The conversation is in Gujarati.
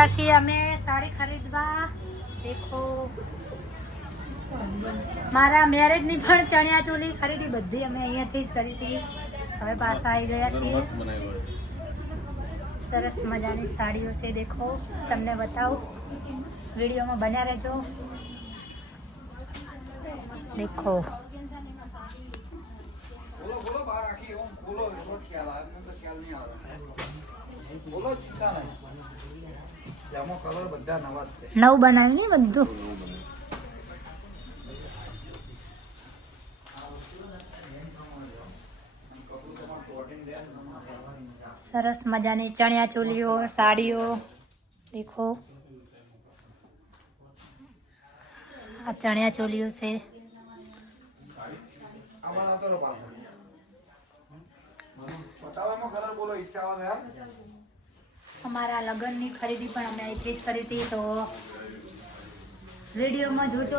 ગયા છીએ અમે સાડી ખરીદવા. દેખો મારા મેરેજ ની પણ ચણિયા ચોલી ખરીદી બધી અમે અહીંયાથી જ કરી હતી. હવે પાછા આવી ગયા છીએ. સરસ મજાની સાડીઓ છે. દેખો તમને બતાવું, વિડીયોમાં બન્યા રહેજો. દેખો નવું બનાવ્યું ને બધું. સરસ મજાની ચણિયા ચોલીઓ સાડીઓ. દેખો આ ચણિયા ચોલીઓ છે. અમારા લગ્નની ખરીદી પણ અમે અહીંથી જ કરી હતી, તો વિડીયોમાં જોજો.